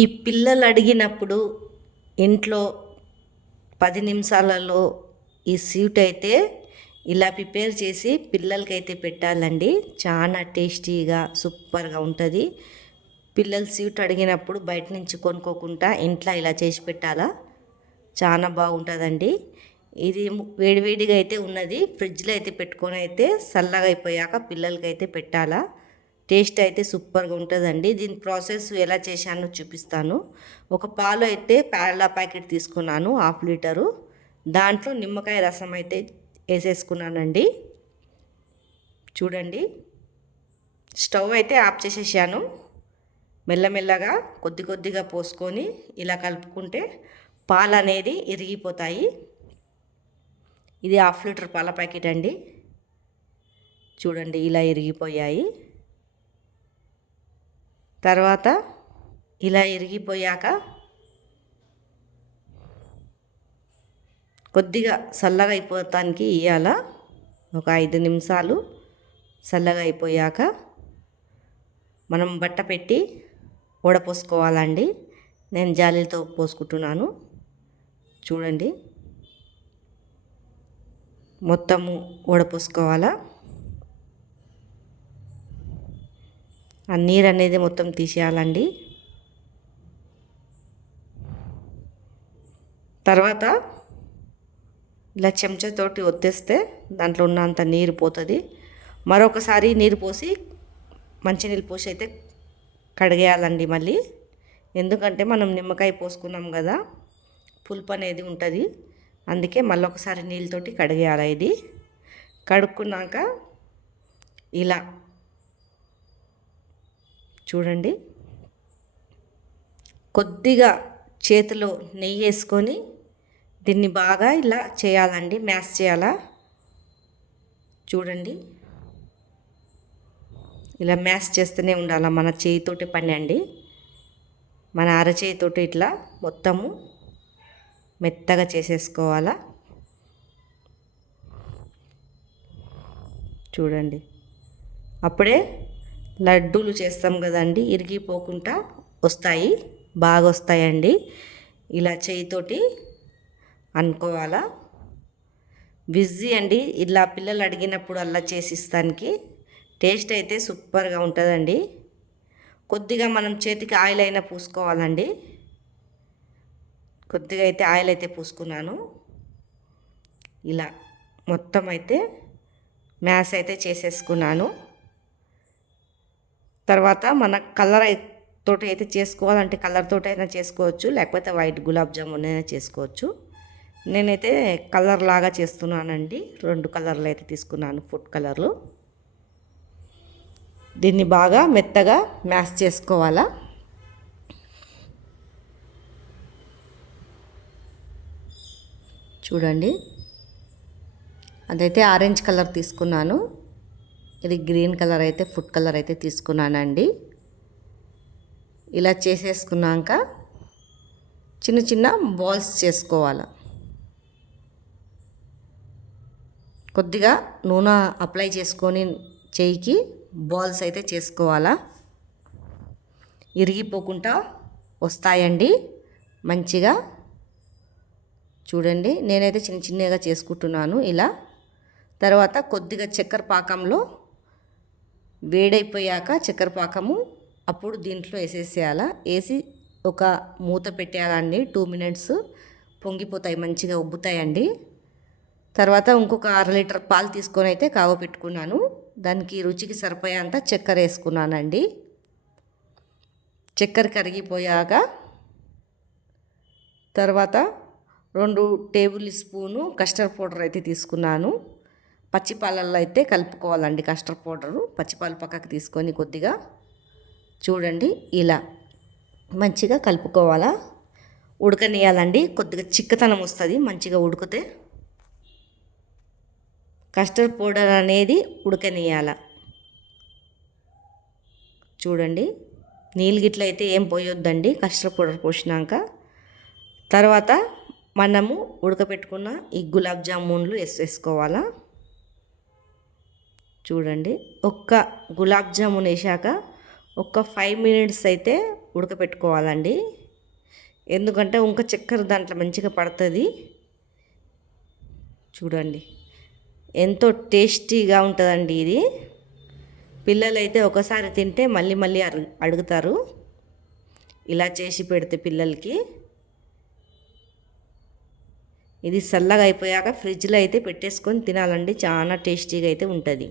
ఈ పిల్లలు అడిగినప్పుడు ఇంట్లో 10 నిమిషాలలో ఈ స్వీట్ అయితే ఇలా ప్రిపేర్ చేసి పిల్లలకైతే పెట్టాలండి. చాలా టేస్టీగా సూపర్గా ఉంటుంది. పిల్లలు స్వీట్ అడిగినప్పుడు బయట నుంచి కొనుక్కోకుండా ఇంట్లో ఇలా చేసి పెట్టాలా, చాలా బాగుంటుందండి. ఇది వేడివేడిగా అయితే ఉన్నది, ఫ్రిడ్జ్లో అయితే పెట్టుకొని అయితే చల్లగా అయిపోయాక పిల్లలకైతే పెట్టాలా. టేస్ట్ అయితే సూపర్గా ఉంటుందండి. దీని ప్రాసెస్ ఎలా చేశానో చూపిస్తాను. ఒక పాలు అయితే పాల ప్యాకెట్ తీసుకున్నాను, 1/2 లీటరు. దాంట్లో నిమ్మకాయ రసం అయితే వేసేసుకున్నానండి. చూడండి, స్టవ్ అయితే ఆఫ్ చేసేసాను. మెల్లమెల్లగా కొద్ది కొద్దిగా పోసుకొని ఇలా కలుపుకుంటే పాలు అనేది ఇరిగిపోతాయి. ఇది 1/2 లీటర్ పాల ప్యాకెట్ అండి. చూడండి, ఇలా ఇరిగిపోయాయి. తర్వాత ఇలా ఇరిగిపోయాక కొద్దిగా చల్లగా అయిపోతానికి ఇవ్వాల. ఒక 5 నిమిషాలు చల్లగా అయిపోయాక మనం బట్ట పెట్టి వడపోసుకోవాలండి. నేను జాలీతో పోసుకుంటున్నాను. చూడండి, మొత్తము వడపోసుకోవాలా. ఆ నీరు అనేది మొత్తం తీసేయాలండి. తర్వాత ఇలా చెంచాతోటి ఒత్తేస్తే దాంట్లో ఉన్నంత నీరు పోతుంది. మరొకసారి నీరు పోసి మంచినీళ్ళు పోసి అయితే కడిగేయాలండి మళ్ళీ. ఎందుకంటే మనం నిమ్మకాయ పోసుకున్నాం కదా, పులుపు అనేది ఉంటుంది. అందుకే మళ్ళీ ఒకసారి నీళ్ళతోటి కడిగేయాలి. ఇది కడుక్కున్నాక ఇలా చూడండి, కొద్దిగా చేతిలో నెయ్యి వేసుకొని దీన్ని బాగా ఇలా చేయాలండి, మ్యాష్ చేయాలా. చూడండి, ఇలా మ్యాష్ చేస్తూనే ఉండాలి. మన చేయితోటి పని అండి. మన అరచేయితోటి ఇట్లా మొత్తము మెత్తగా చేసేసుకోవాలా. చూడండి, అప్పుడే లడ్డూలు చేస్తాం కదండి, ఇరిగిపోకుండా వస్తాయి, బాగా వస్తాయండి. ఇలా చేయితోటి అనుకోవాలా. బిజీ అండి, ఇలా పిల్లలు అడిగినప్పుడు అలా చేసిస్తానికి టేస్ట్ అయితే సూపర్గా ఉంటుందండి. కొద్దిగా మనం చేతికి ఆయిల్ అయినా పూసుకోవాలండి. కొద్దిగా అయితే ఆయిల్ అయితే పూసుకున్నాను. ఇలా మొత్తం అయితే మ్యాష్ అయితే చేసేసుకున్నాను. తర్వాత మన కలర్ తోటి అయితే చేసుకోవాలంటే కలర్ తోటి అయినా చేసుకోవచ్చు, లేకపోతే వైట్ గులాబ్ జామున్ అయినా చేసుకోవచ్చు. నేనైతే కలర్ లాగా చేస్తున్నానండి. 2 కలర్లు అయితే తీసుకున్నాను, ఫుడ్ కలర్లు. దీన్ని బాగా మెత్తగా మ్యాష్ చేసుకోవాలా. చూడండి, అదైతే ఆరెంజ్ కలర్ తీసుకున్నాను. ఇది గ్రీన్ కలర్ అయితే ఫుడ్ కలర్ అయితే తీసుకున్నానండి. ఇలా చేసేసుకున్నాక చిన్న చిన్న బాల్స్ చేసుకోవాలి. కొద్దిగా నూనె అప్లై చేసుకొని చేయికి బాల్స్ అయితే చేసుకోవాలా. ఇరిగిపోకుండా వస్తాయండి మంచిగా. చూడండి, నేనైతే చిన్న చిన్నగా చేసుకుంటున్నాను ఇలా. తర్వాత కొద్దిగా చక్కెర పాకంలో వేడైపోయాక చక్కెర పాకము అప్పుడు దీంట్లో వేసేసేయాల. వేసి ఒక మూత పెట్టేయాలండి. 2 మినిట్స్ పొంగిపోతాయి, మంచిగా ఉబ్బుతాయండి. తర్వాత ఇంకొక 1/2 లీటర్ పాలు తీసుకొని అయితే కాగపెట్టుకున్నాను. దానికి రుచికి సరిపోయేంత చక్కెర వేసుకున్నానండి. చక్కెర కరిగిపోయాక తర్వాత 2 టేబుల్ స్పూను కస్టర్డ్ పౌడర్ అయితే తీసుకున్నాను. పచ్చిపాలల్లో అయితే కలుపుకోవాలండి కస్టర్డ్ పౌడరు. పచ్చిపాలు పక్కకు తీసుకొని కొద్దిగా చూడండి ఇలా మంచిగా కలుపుకోవాలా. ఉడకనియాలండి, కొద్దిగా చిక్కతనం వస్తుంది మంచిగా ఉడికితే. కస్టర్డ్ పౌడర్ అనేది ఉడకనియాల. చూడండి, నీళ్ళు గిట్ల అయితే ఏం పోయొద్దండి కస్టర్డ్ పౌడర్ పోసినాక. తర్వాత మనము ఉడకపెట్టుకున్న ఈ గులాబ్ జామున్లు వేసేసుకోవాలా. చూడండి, ఒక్క గులాబ్ జామున్ వేసాక ఒక 5 మినిట్స్ అయితే ఉడకపెట్టుకోవాలండి. ఎందుకంటే ఇంకా చక్కెర దాంట్లో మంచిగా పడుతుంది. చూడండి ఎంతో టేస్టీగా ఉంటుందండి ఇది. పిల్లలైతే ఒకసారి తింటే మళ్ళీ మళ్ళీ అడుగుతారు ఇలా చేసి పెడితే పిల్లలకి. ఇది చల్లగా అయిపోయాక ఫ్రిడ్జ్లో అయితే పెట్టేసుకొని తినాలండి. చాలా టేస్టీగా అయితే ఉంటుంది.